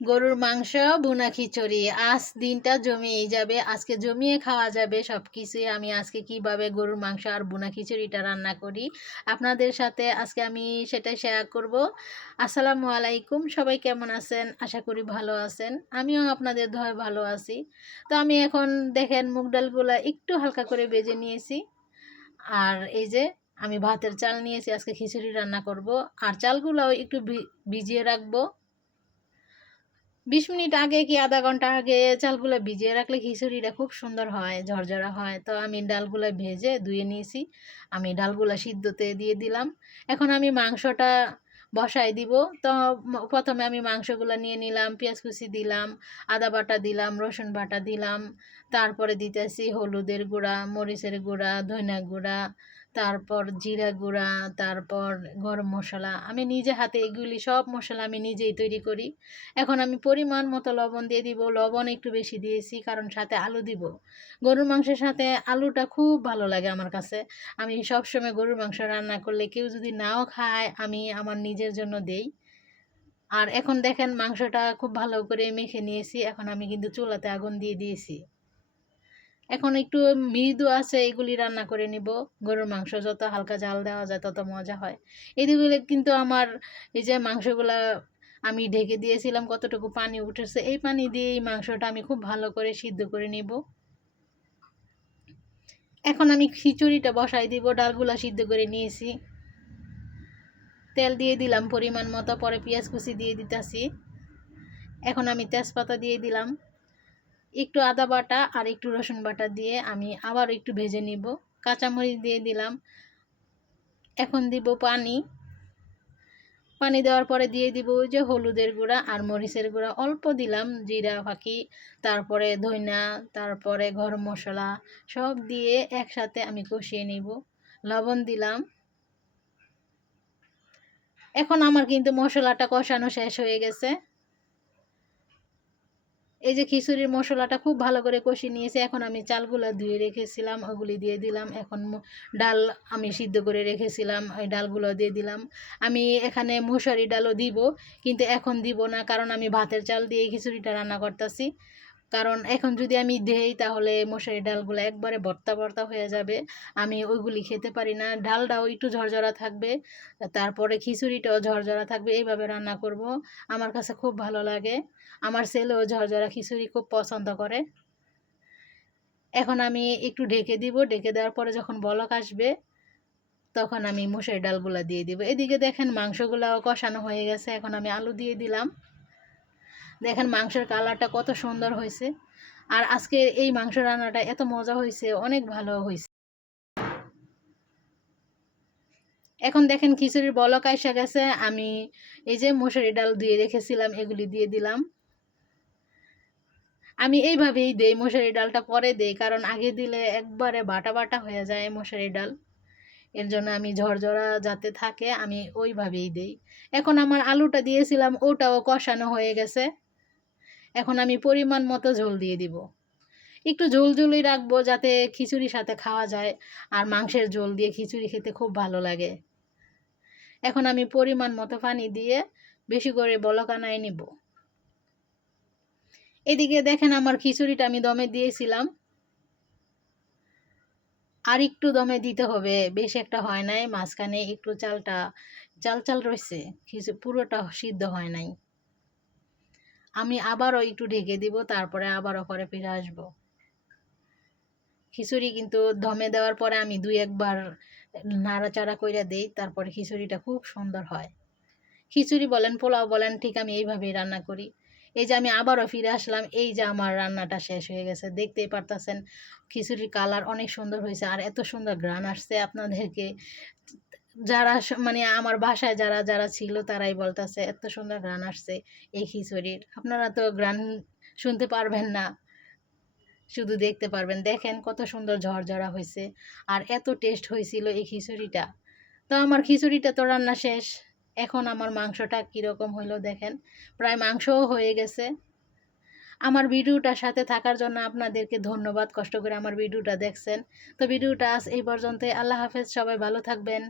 গরুর মাংস বুনা খিচুড়ি, আজ দিনটা জমিয়েই যাবে, আজকে জমিয়ে খাওয়া যাবে সব কিছুই আমি আজকে কীভাবে গরুর মাংস আর বুনা খিচুড়িটা রান্না করি আপনাদের সাথে আজকে আমি সেটাই শেয়ার করব। আসসালামু আলাইকুম, সবাই কেমন আছেন? আশা করি ভালো আছেন। আমিও আপনাদের ধয় ভালো আছি। তো আমি এখন দেখেন মুগ ডালগুলো একটু হালকা করে বেজে নিয়েছি। আর এই যে আমি ভাতের চাল নিয়েছি, আজকে খিচুড়ি রান্না করব। আর চালগুলোও একটু ভিজিয়ে রাখব। বিশ মিনিট আগে কি আধা ঘণ্টা আগে চালগুলো ভিজিয়ে রাখলে খিচুড়িটা খুব সুন্দর হয়, ঝরঝরা হয়। তো আমি ডালগুলো ভেজে ধুয়ে নিয়েছি। আমি ডালগুলো সিদ্ধতে দিয়ে দিলাম। এখন আমি মাংসটা বসাই দিব। তো প্রথমে আমি মাংসগুলো নিয়ে নিলাম, পেঁয়াজ কুচি দিলাম, আদা বাটা দিলাম, রসুন বাটা দিলাম। তারপরে দিতেছি হলুদের গুঁড়া, মরিচের গুঁড়া ধনিয়া গুঁড়া তারপর জিরা গুঁড়া, তারপর গরম মশলা। আমি নিজে হাতে এগুলি সব মশলা আমি নিজেই তৈরি করি। এখন আমি পরিমাণ মতো লবণ দিয়ে দিব। লবণ একটু বেশি দিয়েছি, কারণ সাথে আলু দিব। গরুর মাংসের সাথে আলুটা খুব ভালো লাগে আমার কাছে। আমি সবসময় গরুর মাংস রান্না করলে কেউ যদি নাও খায়, আমি আমার নিজের জন্য দেই। আর এখন দেখেন মাংসটা খুব ভালো করে মেখে নিয়েছি। এখন আমি কিন্তু চুলাতে আগুন দিয়ে দিয়েছি। এখন একটু মৃদু আছে এগুলি রান্না করে নিব। গরুর মাংস যত হালকা জাল দেওয়া যায় তত মজা হয়। এদিকে কিন্তু আমার এই যে মাংসগুলা আমি ঢেকে দিয়েছিলাম, কতটুকু পানি উঠেছে, এই পানি দিয়ে এই মাংসটা আমি খুব ভালো করে সিদ্ধ করে নিব। এখন আমি খিচুড়িটা বসাই দিব, ডালগুলা সিদ্ধ করে নিয়েছি। তেল দিয়ে দিলাম পরিমাণ মতো, পরে পেঁয়াজ কুচি দিয়ে দিতেছি। এখন আমি তেজপাতা দিয়ে দিলাম। একটু আদা বাটা আর একটু রসুন বাটা দিয়ে আমি আবার একটু ভেজে নিব। কাঁচামরিচ দিয়ে দিলাম। এখন দিব পানি। পানি দেওয়ার পরে দিয়ে দিব ওই যে হলুদের গুঁড়া আর মরিচের গুঁড়া। অল্প দিলাম জিরা, ফাঁকি, তারপরে ধইনা, তারপরে গরম মশলা সব দিয়ে একসাথে আমি কষিয়ে নিব। লবণ দিলাম। এখন আমার কিন্তু মশলাটা কষানো শেষ হয়ে গেছে। এই যে খিচুড়ির মশলাটা খুব ভালো করে কষিয়ে নিয়েছে, এখন আমি চালগুলো ধুয়ে রেখেছিলাম, ওগুলি দিয়ে দিলাম, এখন ডাল আমি সিদ্ধ করে রেখেছিলাম, ওই ডালগুলো দিয়ে দিলাম। আমি এখানে মুসারি ডালও দিব, কিন্তু এখন দিব না, কারণ আমি ভাতের চাল দিয়ে খিচুড়িটা রান্না করতেছি। কারণ এখন যদি আমি দেই তাহলে মশারি ডালগুলো একবারে ভর্তা ভর্তা হয়ে যাবে। আমি ওইগুলি খেতে পারি না। ডালটাও একটু ঝরঝরা থাকবে, তারপরে খিচুড়িটাও ঝরঝরা থাকবে। এইভাবে রান্না করব। আমার কাছে খুব ভালো লাগে। আমার ছেলেও ঝরঝরা খিচুড়ি খুব পছন্দ করে। এখন আমি একটু ঢেকে দিব। ঢেকে দেওয়ার পরে যখন বলক আসবে, তখন আমি মুসুরি ডালগুলো দিয়ে দিব। এদিকে দেখেন মাংসগুলো কষানো হয়ে গেছে। এখন আমি আলু দিয়ে দিলাম। দেখেন মাংসের কালারটা কত সুন্দর হয়েছে। আর আজকে এই মাংস রান্নাটা এত মজা হয়েছে, অনেক ভালো হয়েছে। এখন দেখেন খিচুড়ির বলক আইসা গেছে, আমি এই যে মশুরি ডাল ধুয়ে রেখেছিলাম, এগুলি দিয়ে দিলাম। আমি এইভাবেই দেই মশুরি ডালটা, পরে দেই, কারণ আগে দিলে একবারে বাটা বাটা হয়ে যায় মশুরি ডাল। এর জন্য আমি ঝরঝরা যাতে থাকে, আমি ওইভাবেই দেই। এখন আমার আলুটা দিয়েছিলাম, ওটাও কষানো হয়ে গেছে। এখন আমি পরিমাণ মতো ঝোল দিয়ে দিব। একটু ঝোল ঝোলই রাখব যাতে খিচুড়ির সাথে খাওয়া যায়, আর মাংসের ঝোল দিয়ে খিচুড়ি খেতে খুব ভালো লাগে। এখন আমি পরিমাণ মতো পানি দিয়ে বেশি করে বলকানায় নিব। এদিকে দেখেন আমার খিচুড়িটা আমি দমে দিয়েছিলাম। আর একটু দমে দিতে হবে, বেশ একটা হয় নাই, মাঝখানে একটু চালটা, চাল চাল রয়েছে পুরোটা সিদ্ধ হয় নাই। আমি আবারও একটু ঢেকে দিব, তারপরে আবারও করে ফিরে আসব। খিচুড়ি কিন্তু ধমে দেওয়ার পরে আমি দুই একবার নাড়াচাড়া কইরা দেই, তারপরে খিচুড়িটা খুব সুন্দর হয়। খিচুড়ি বলেন, পোলাও বলেন, ঠিক আমি এইভাবেই রান্না করি। এই যে আমি আবারও ফিরে আসলাম, এই যে আমার রান্নাটা শেষ হয়ে গেছে। দেখতেই পারতেছেন, খিচুড়ির কালার অনেক সুন্দর হয়েছে, আর এত সুন্দর গ্রান আসছে আপনাদেরকে। যারা মানে আমার বাসায় যারা যারা ছিল তারাই বলতেছে, এত সুন্দর গান আসছে এই খিচুড়ির। আপনারা তো গান শুনতে পারবেন না। শুধু দেখতে পারবেন। দেখেন কত সুন্দর ঝরঝরা হয়েছে আর এত টেস্ট হয়েছিল এই খিচুড়িটা। তো আমার খিচুড়িটা তো রান্না শেষ। এখন আমার মাংসটা কীরকম হইল দেখেন। প্রায় মাংসও হয়ে গেছে। আমার ভিডিওটার সাথে থাকার জন্য আপনাদেরকে ধন্যবাদ কষ্ট করে আমার ভিডিওটা দেখছেন। তো ভিডিওটা আজ এই পর্যন্ত আল্লাহ হাফেজ। সবাই ভালো থাকবেন।